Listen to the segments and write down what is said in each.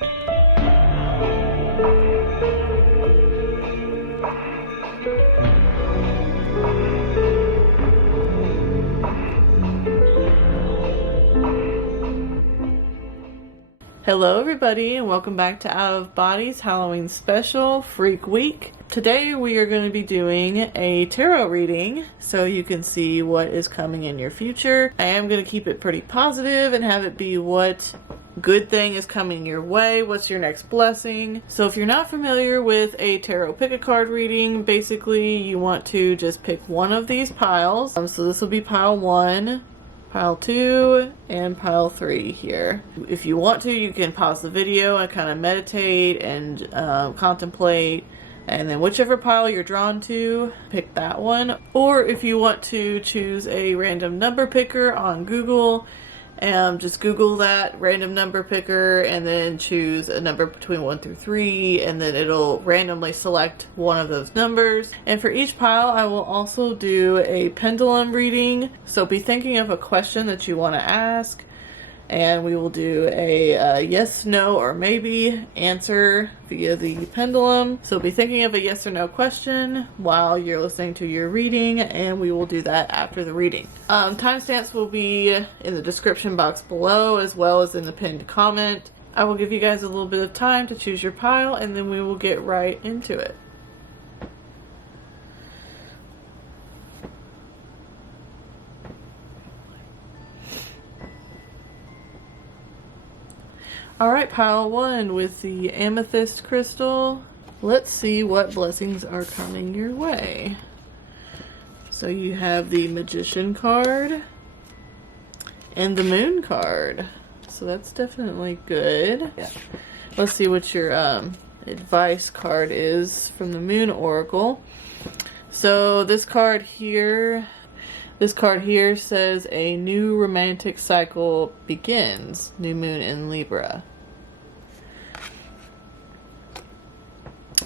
Hello everybody and welcome back to Out of Body's Halloween special Freak Week. Today we are going to be doing a tarot reading so you can see what is coming in your future. I am going to keep it pretty positive and have it be what good thing is coming your way, what's your next blessing. So if you're not familiar with a tarot pick a card reading, basically you want to just pick one of these piles. So this will be pile 1. Pile 2 and pile 3 here. If you want to, you can pause the video and kind of meditate and contemplate, and then whichever pile you're drawn to, pick that one. Or if you want to choose a random number picker on Google, just Google that random number picker and then choose a number between 1 through 3, and then it'll randomly select one of those numbers. And for each pile I will also do a pendulum reading, so be thinking of a question that you want to ask, and we will do a yes, no, or maybe answer via the pendulum. So be thinking of a yes or no question while you're listening to your reading, and we will do that after the reading. Timestamps will be in the description box below as well as in the pinned comment. I will give you guys a little bit of time to choose your pile, and then we will get right into it. Alright, pile 1 with the amethyst crystal. Let's see what blessings are coming your way. So you have the magician card and the moon card. So that's definitely good. Yeah. Let's see what your advice card is from the moon oracle. So this card here says a new romantic cycle begins. New moon in Libra.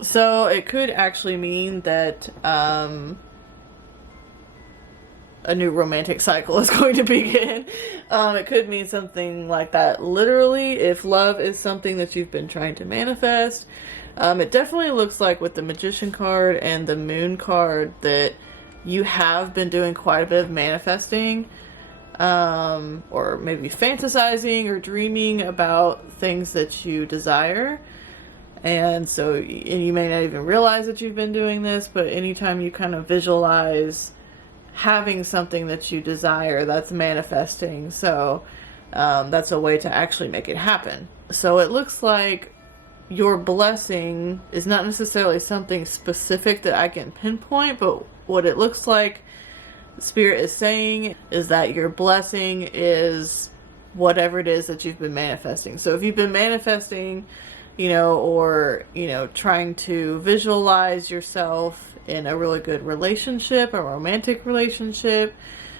So it could actually mean that a new romantic cycle is going to begin. It could mean something like that literally, if love is something that you've been trying to manifest. It definitely looks like with the magician card and the moon card that you have been doing quite a bit of manifesting, or maybe fantasizing or dreaming about things that you desire. And so you may not even realize that you've been doing this, but anytime you kind of visualize having something that you desire, that's manifesting. So that's a way to actually make it happen. So it looks like your blessing is not necessarily something specific that I can pinpoint, but what it looks like Spirit is saying is that your blessing is whatever it is that you've been manifesting. So if you've been manifesting, or trying to visualize yourself in a really good relationship, a romantic relationship,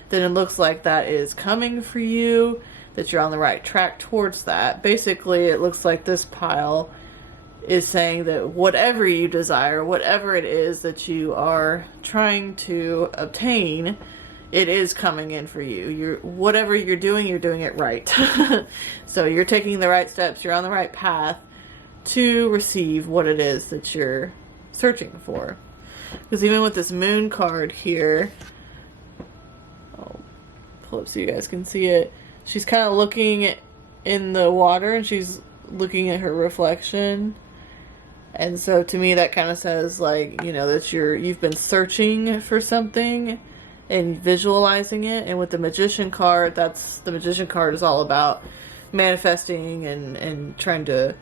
then it looks like that is coming for you, that you're on the right track towards that. Basically, it looks like this pile is saying that whatever you desire, whatever it is that you are trying to obtain, it is coming in for you. Whatever you're doing it right. So you're taking the right steps, you're on the right path to receive what it is that you're searching for. Because even with this moon card here, I'll pull up so you guys can see it, she's kind of looking in the water and she's looking at her reflection. And so to me that kind of says that you've been searching for something and visualizing it. And with the magician card, the magician card is all about manifesting and trying to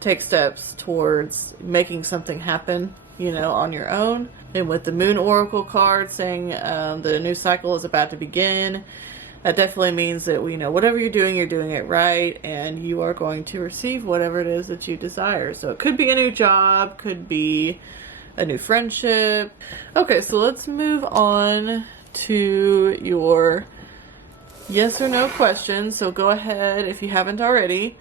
take steps towards making something happen, on your own. And with the moon oracle card saying that a new cycle is about to begin, that definitely means that whatever you're doing it right, and you are going to receive whatever it is that you desire. So it could be a new job, could be a new friendship. Okay, so let's move on to your yes or no questions. So go ahead, if you haven't already,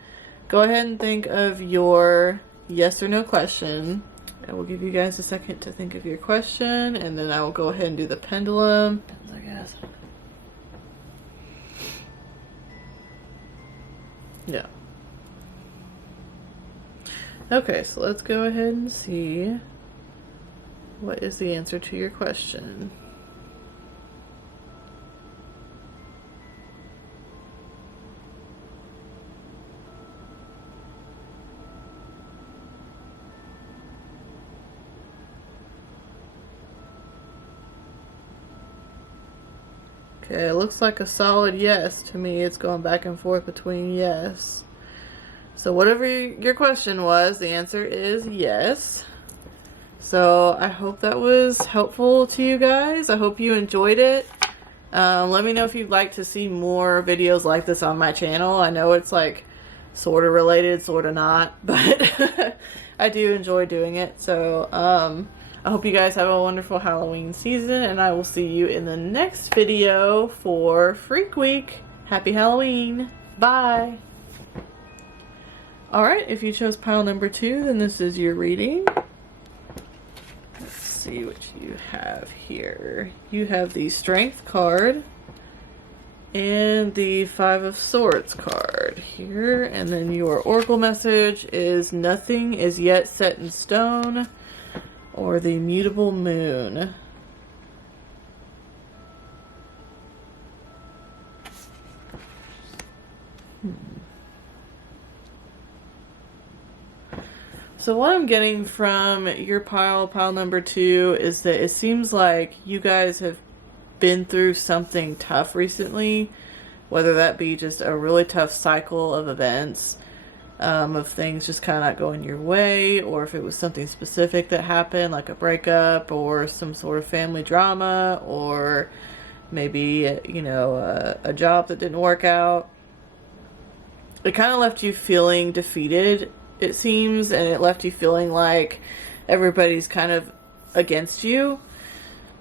go ahead and think of your yes or no question. I will give you guys a second to think of your question, and then I will go ahead and do the pendulum, I guess. Yeah. Okay, so let's go ahead and see what is the answer to your question. Okay, it looks like a solid yes to me. It's going back and forth between yes. So whatever your question was, the answer is yes. So I hope that was helpful to you guys. I hope you enjoyed it. Let me know if you'd like to see more videos like this on my channel. I know it's like sort of related, sort of not, but I do enjoy doing it. So I hope you guys have a wonderful Halloween season, and I will see you in the next video for Freak Week. Happy Halloween. Bye. Alright, if you chose pile number 2, then this is your reading. Let's see what you have here. You have the Strength card and the 5 of Swords card here. And then your Oracle message is nothing is yet set in stone, or the Mutable Moon. So what I'm getting from your pile number 2, is that it seems like you guys have been through something tough recently, whether that be just a really tough cycle of events, of things just kind of not going your way, or if it was something specific that happened, like a breakup or some sort of family drama, or maybe, you know, a job that didn't work out. It kind of left you feeling defeated, it seems, and it left you feeling like everybody's kind of against you.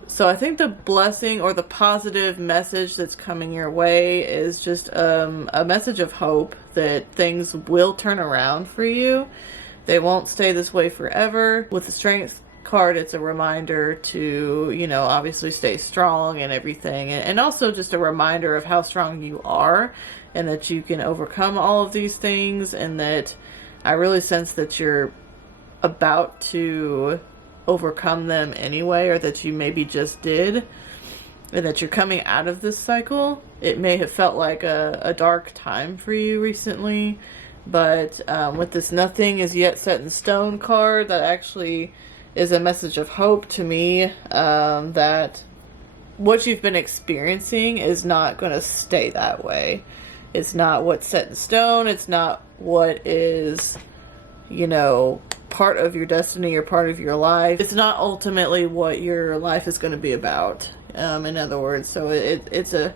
So I think the blessing or the positive message that's coming your way is just a message of hope that things will turn around for you. They won't stay this way forever. With the Strength card, it's a reminder to, you know, obviously stay strong and everything, and also just a reminder of how strong you are, and that you can overcome all of these things, and that I really sense that you're about to overcome them anyway, or that you maybe just did, and that you're coming out of this cycle. It may have felt like a dark time for you recently, but with this nothing is yet set in stone card, that actually is a message of hope to me, that what you've been experiencing is not going to stay that way. It's not what's set in stone. It's not what is, you know, part of your destiny or part of your life. It's not ultimately what your life is going to be about, in other words. So it's a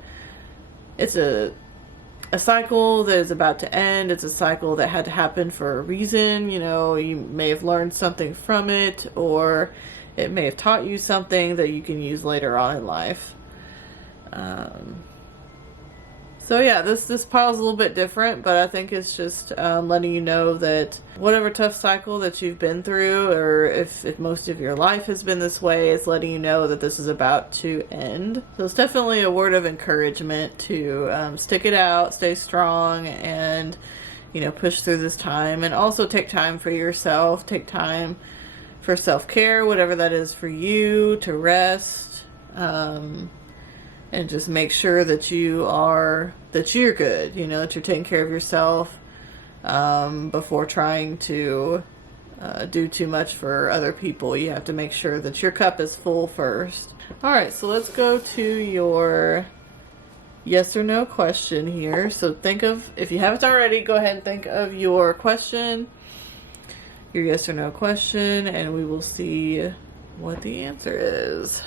cycle that is about to end. It's a cycle that had to happen for a reason. You know, you may have learned something from it, or it may have taught you something that you can use later on in life. So yeah, this pile's a little bit different, but I think it's just letting you know that whatever tough cycle that you've been through, or if most of your life has been this way, it's letting you know that this is about to end. So it's definitely a word of encouragement to stick it out, stay strong, and, you know, push through this time. And also take time for yourself, take time for self-care, whatever that is for you, to rest, and just make sure that you're good, you know, that you're taking care of yourself, before trying to do too much for other people. You have to make sure that your cup is full first. Alright, so let's go to your yes or no question here. So think of, if you haven't already, go ahead and think of your question, your yes or no question, and we will see what the answer is.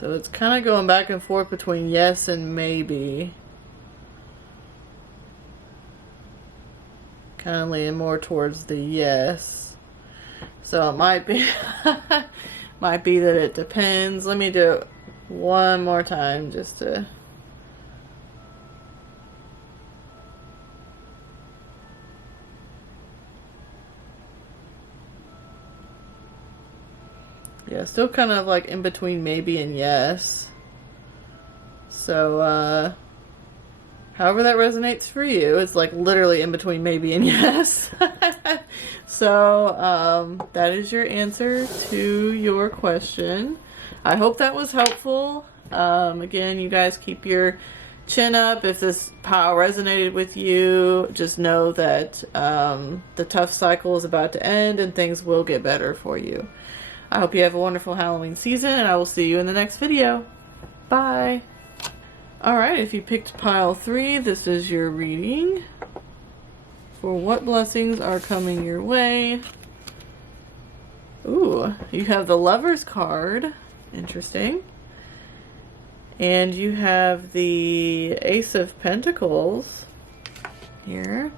So it's kind of going back and forth between yes and maybe. Kind of leaning more towards the yes. So it might be Might be that it depends. Let me do it one more time just to... Yeah, still kind of like in between maybe and yes. So, however that resonates for you, it's like literally in between maybe and yes. So, that is your answer to your question. I hope that was helpful. Again, you guys keep your chin up. If this pile resonated with you, just know that the tough cycle is about to end and things will get better for you. I hope you have a wonderful Halloween season, and I will see you in the next video. Bye! Alright, if you picked pile 3, this is your reading for what blessings are coming your way. Ooh, you have the Lover's card. Interesting. And you have the Ace of Pentacles here.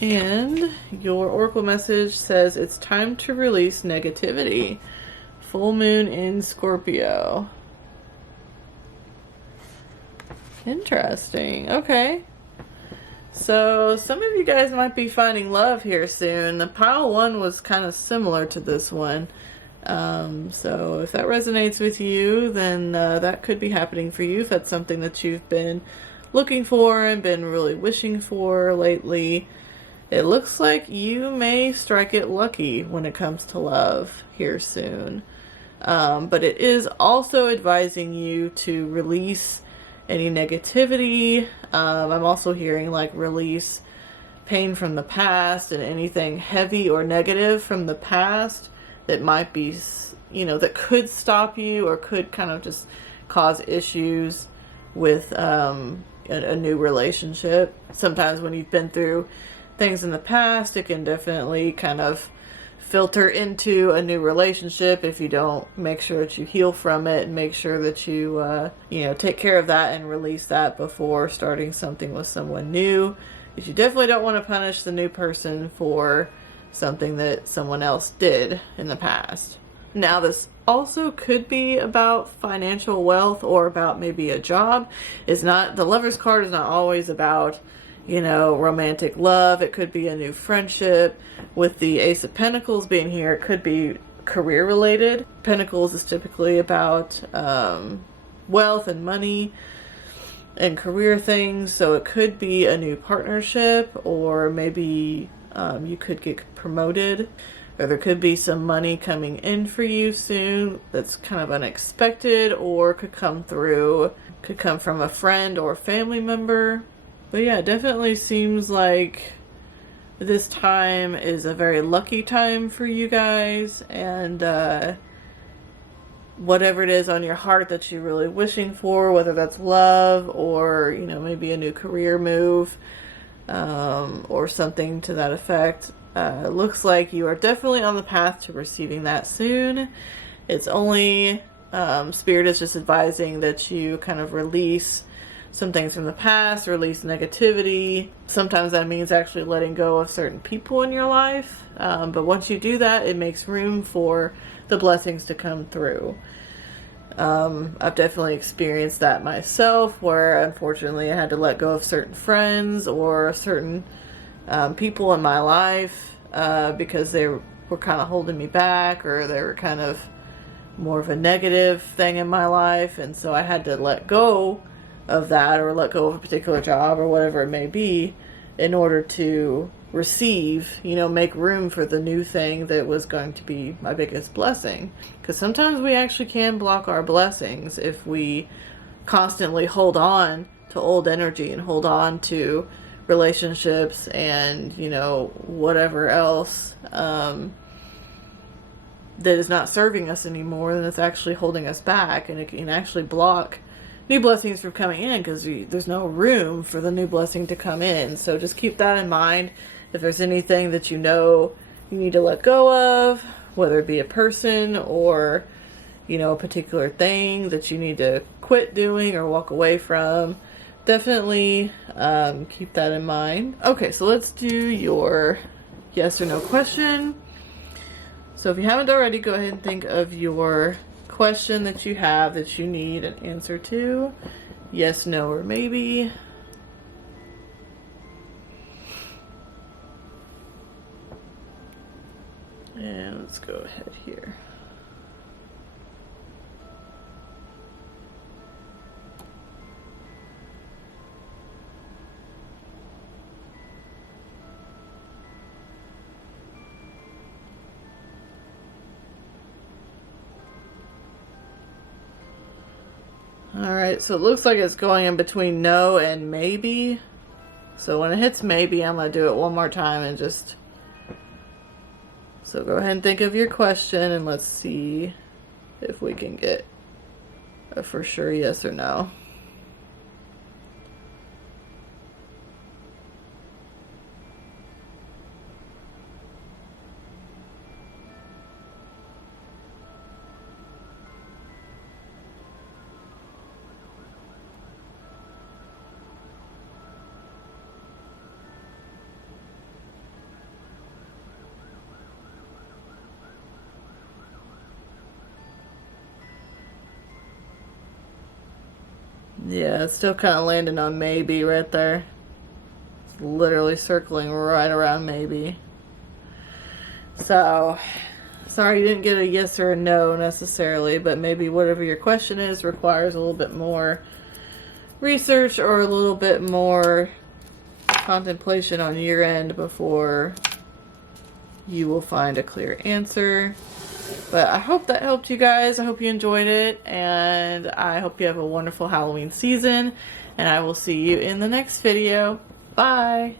And your oracle message says it's time to release negativity. Full moon in Scorpio. Interesting. Okay. So some of you guys might be finding love here soon. The pile 1 was kind of similar to this one. So if that resonates with you, then that could be happening for you. If that's something that you've been looking for and been really wishing for lately. It looks like you may strike it lucky when it comes to love here soon. But it is also advising you to release any negativity. I'm also hearing like release pain from the past and anything heavy or negative from the past that might be, you know, that could stop you or could kind of just cause issues with a new relationship. Sometimes when you've been through things in the past, it can definitely kind of filter into a new relationship if you don't make sure that you heal from it and make sure that you you know, take care of that and release that before starting something with someone new, because you definitely don't want to punish the new person for something that someone else did in the past. Now this also could be about financial wealth or about maybe a job. It's not, the Lover's card is not always about, you know, romantic love. It could be a new friendship. With the Ace of Pentacles being here, it could be career related. Pentacles is typically about wealth and money and career things. So it could be a new partnership, or maybe you could get promoted, or there could be some money coming in for you soon that's kind of unexpected, or could come from a friend or family member. But yeah, it definitely seems like this time is a very lucky time for you guys, and whatever it is on your heart that you're really wishing for, whether that's love or, you know, maybe a new career move, or something to that effect, looks like you are definitely on the path to receiving that soon. It's only, Spirit is just advising that you kind of release some things from the past, release negativity. Sometimes that means actually letting go of certain people in your life. But once you do that, it makes room for the blessings to come through. I've definitely experienced that myself, where unfortunately I had to let go of certain friends or certain people in my life because they were kind of holding me back, or they were kind of more of a negative thing in my life. And so I had to let go of that, or let go of a particular job or whatever it may be, in order to receive, you know, make room for the new thing that was going to be my biggest blessing. Because sometimes we actually can block our blessings if we constantly hold on to old energy and hold on to relationships and, you know, whatever else that is not serving us anymore, then it's actually holding us back, and it can actually block new blessings from coming in, because there's no room for the new blessing to come in. So just keep that in mind. If there's anything that you know you need to let go of, whether it be a person or, you know, a particular thing that you need to quit doing or walk away from, definitely keep that in mind. Okay, so let's do your yes or no question. So if you haven't already, go ahead and think of your question that you have that you need an answer to. Yes, no, or maybe. And let's go ahead here. Alright, so it looks like it's going in between no and maybe. So when it hits maybe, I'm going to do it one more time and just... So go ahead and think of your question and let's see if we can get a for sure yes or no. Yeah, it's still kind of landing on maybe right there. It's literally circling right around maybe. So, sorry you didn't get a yes or a no necessarily, but maybe whatever your question is requires a little bit more research or a little bit more contemplation on your end before you will find a clear answer. But I hope that helped you guys. I hope you enjoyed it, and I hope you have a wonderful Halloween season, and I will see you in the next video. Bye!